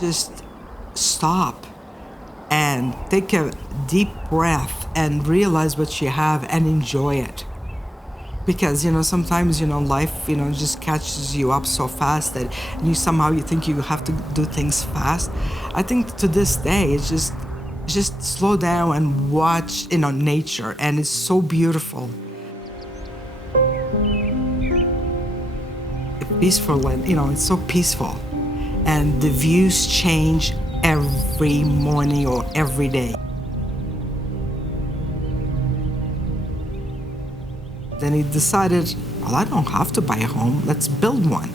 Just stop and take a deep breath and realize what you have and enjoy it. Because, sometimes, life, just catches you up so fast that you think you have to do things fast. I think to this day, it's just slow down and watch, nature, and it's so beautiful. Peaceful, and, it's so peaceful. And the views change every morning or every day. Then he decided, well, I don't have to buy a home, let's build one.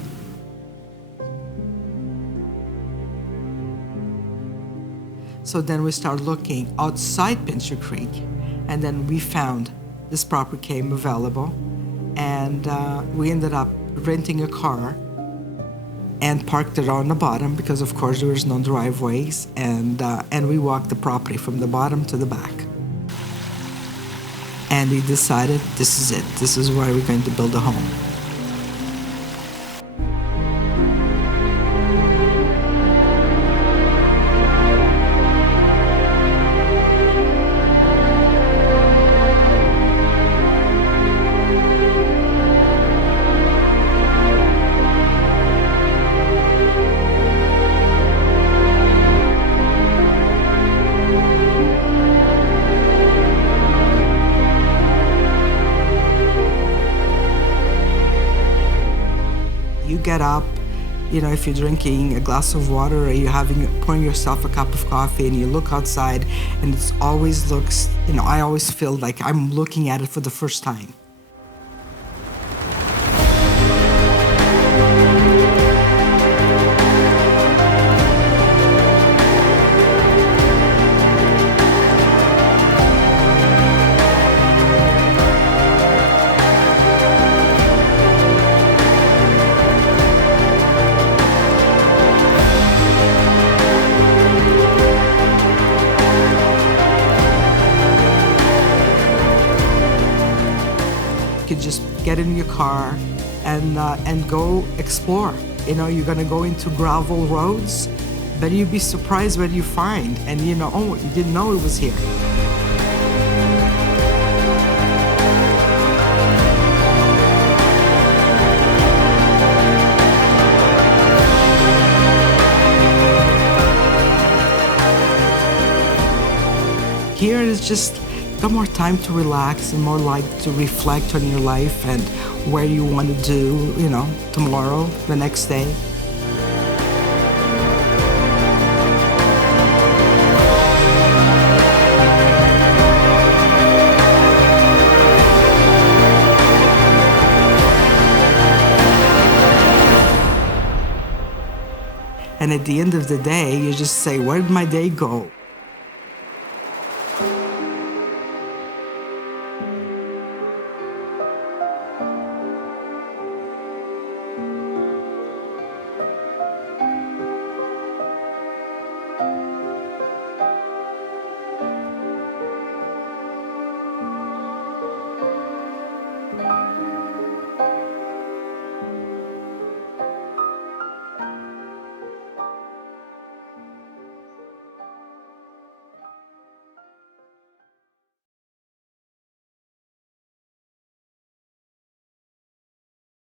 So then we started looking outside Pincher Creek, and then we found this property came available, and we ended up renting a car and parked it on the bottom because, of course, there was no driveways, and we walked the property from the bottom to the back. And we decided, this is it. This is where we're going to build a home. You get up, if you're drinking a glass of water or you're pouring yourself a cup of coffee, and you look outside, and it always looks, I always feel like I'm looking at it for the first time. You could just get in your car and go explore. You're gonna go into gravel roads, but you'd be surprised what you find, and oh, you didn't know it was here. Here is just got more time to relax and more like to reflect on your life and where you want to do, tomorrow, the next day. And at the end of the day, you just say, where did my day go?